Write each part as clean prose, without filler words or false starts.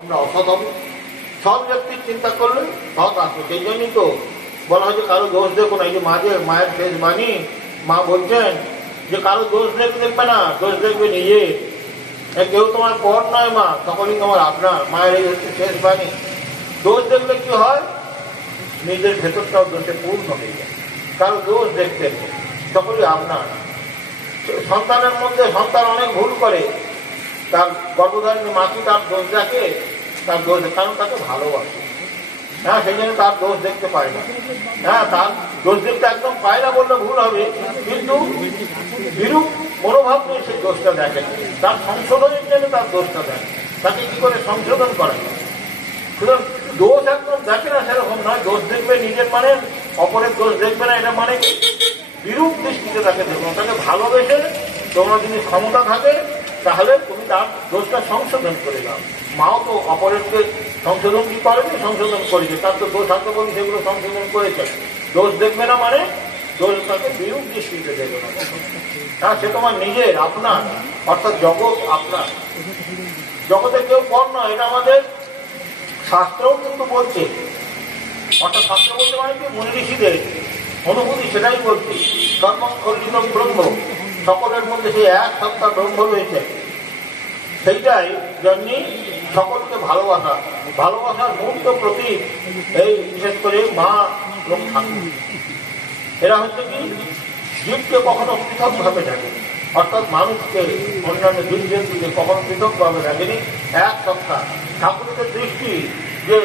আমরা অসৎ হবে। সৎ ব্যক্তির চিন্তা করলে সৎ আসবে। সেই জন্যই তো বলা হয় যে কারো দোষ দেখো না। এই যে মায়ের শেষ বাণী, মা বলছেন যে কারো দোষ দেখবে না, দোষ দেখবে নিজে। কেউ তোমার পর নয় মা, সকলেই তোমার আপনার। মায়ের এই হচ্ছে শেষ বাণী। দোষ দেখলে কি হয়, নিজের ভেতরটাও দোষে পূর্ণ হয়ে যায়। কারো দোষ দেখতে সকলেই আপনার। সন্তানের মধ্যে সন্তান অনেক ভুল করে, তার গর্ভধারিণী মাকে তার দোষ দেখে, তার দোষ কারণ তাকে ভালোবাসে। হ্যাঁ, সেই জন্য তার দোষ দেখতে পায় না। হ্যাঁ, তার দোষ দেখতে একদম পায় না বললে ভুল হবে, কিন্তু বিরূপ মনোভাব নিয়ে সেই দোষটা দেখে, তার সংশোধনের জন্য তার দোষটা দেখে, তাকে কি করে সংশোধন করা যায়। সুতরাং দোষ একদম দেখে না সেরকম নয়। দোষ দেখবে নিজের মানে, অপরের দোষ দেখবে না এটা মানে কি, বিরূপ দৃষ্টিতে তাকে দেখবে। তাকে ভালোবেসে তোমার যদি ক্ষমতা থাকে তাহলে তুমি তার দোষটা সংশোধন করে দাও। মাও তো অপরেরকে সংশোধন কি করেনি, সংশোধন করেছে। তার তো দোষ আছে বলে সেগুলো সংশোধন করেছে। দোষ দেখবে না মানে দোষ তাকে বিরূপ দৃষ্টিতে দেখবে না। হ্যাঁ, সে তোমার নিজের, আপনার, অর্থাৎ জগৎ আপনার। জগতে কেউ পর নয়, এটা আমাদের শাস্ত্রও কিন্তু বলছে। অর্থাৎ শাস্ত্র বলতে মানে কি, মুনি ঋষিদের অনুভূতি সেটাই বলছে। কর্মকর্ষিত ব্রহ্ম, সকলের মধ্যে সেই এক সত্তা ব্রহ্ম রয়েছে। সেইটাই জন্যে সকলকে ভালোবাসা, ভালোবাসার মূর্ত প্রতীক এই বিশেষ করে মা এবং ঠাকুর। এরা হচ্ছে কি, জীবকে কখনো পৃথক ভাবে দেখেনি, অর্থাৎ মানুষকে অন্যান্য জীব জন্তুকে কখনো পৃথক ভাবে দেখেনি, এক সত্তা। ঠাকুরের দৃষ্টি যে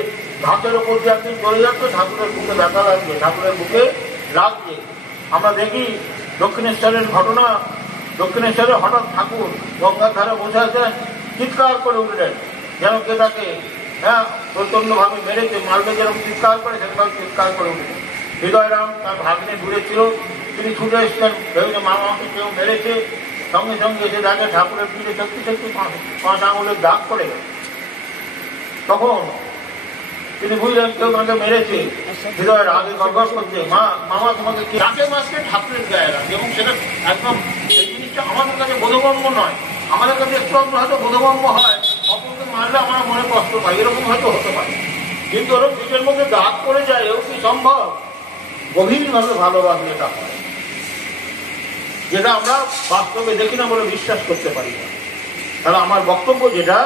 ঘাটের ওপর দিয়ে একদিন চলে যাচ্ছে, ঠাকুরের বুকে ব্যথা লাগছে, ঠাকুরের বুকে লাগছে। আমরা দেখি দক্ষিণেশ্বরের ঘটনা, দক্ষিণেশ্বরে হঠাৎ ঠাকুর গঙ্গার ধারে বসে আছেন, চিৎকার করে উঠলেন যেন কে তাকে প্রচন্ডভাবে মেরেছে, মারবে যেরকম চিৎকার করে সেরকম চিৎকার করে উঠলেন। হৃদয়রাম তার ভাগ্নে দূরে ছিল, তিনি ছুটে এসছেন, ভেবে মামাকে কেউ মেরেছে। সঙ্গে সঙ্গে এসে দেখে ঠাকুরের পিঠে সত্যি সত্যি 5 আঙুলের দাগ পড়ে গেল। তখন তিনি বুঝলেন কেউ তাকে মেরেছে। হৃদয়ের আগে গড়গড় করছে, মামা তোমাকে কি রাখে মাসকে ঠাকুরের গায়ে রাখে। এবং সেটা একদম, এই জিনিসটা আমাদের কাছে বোধগম্য নয়। আমাদের কাছে একটু হয়তো বোধগম্য হয়, অপরকে মারলে আমরা মনে কষ্ট পাই, এরকম হয়তো হতে পারে। কিন্তু ওর পিঠের মধ্যে দাগ পড়ে যায়, এও কি সম্ভব? গভীরভাবে ভালোবাসলে এটা হয়, যেটা আমরা বাস্তবে দেখি না বলে বিশ্বাস করতে পারি না। তাহলে আমার বক্তব্য যেটা,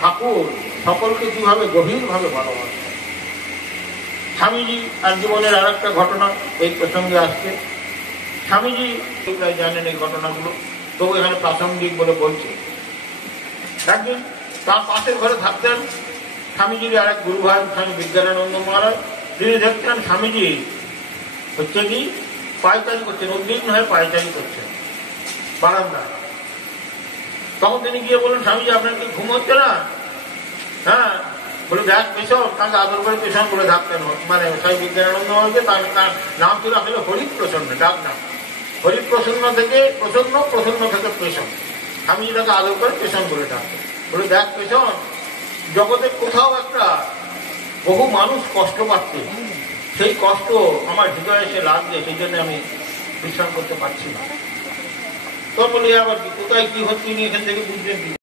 ঠাকুর সকলকে কিভাবে গভীরভাবে ভালোবাসে। স্বামীজি আর জীবনের আর একটা ঘটনা এই প্রসঙ্গে আসছে। স্বামীজি প্রায় জানেন এই ঘটনাগুলো, তবু এখানে প্রাসঙ্গিক বলে বলছে। একদিন তার পাশের ঘরে থাকতেন স্বামীজির আর এক গুরু ভাই, স্বামী বিজ্ঞানানন্দ মহারাজ। তিনি দেখতেন স্বামীজি হচ্ছে কি পায়চারি করছেন, উদ্বিগ্ন হয়ে পায়চারি করছেন বারান্দায়। তখন তিনি গিয়ে বললেন, স্বামীজি আপনার কি ঘুম হচ্ছে না? হ্যাঁ, বলে দেখ পেছন, তাকে আদর করে পেছন করে থাকতেন। মানে স্বামী বিজ্ঞানানন্দ মহারাজকে তার নাম ছিল আসলে হরিপ্রসন্ন, ডাক নাম। হরিপ্রসন্ন থেকে প্রসন্ন, প্রসন্ন থেকে পেছন। স্বামীজি তাকে আদর করে পেছন করে ডাকতেন। বলে দেখ পেছন, জগতে কোথাও একটা বহু মানুষ কষ্ট পাচ্ছে, সেই কষ্ট আমার হৃদয়ে এসে লাগছে, সেই জন্য আমি বিশ্রাম করতে পারছি না। তো বলি আবার কি, কোথায় কি হচ্ছে এখান থেকে বুঝবেন কি?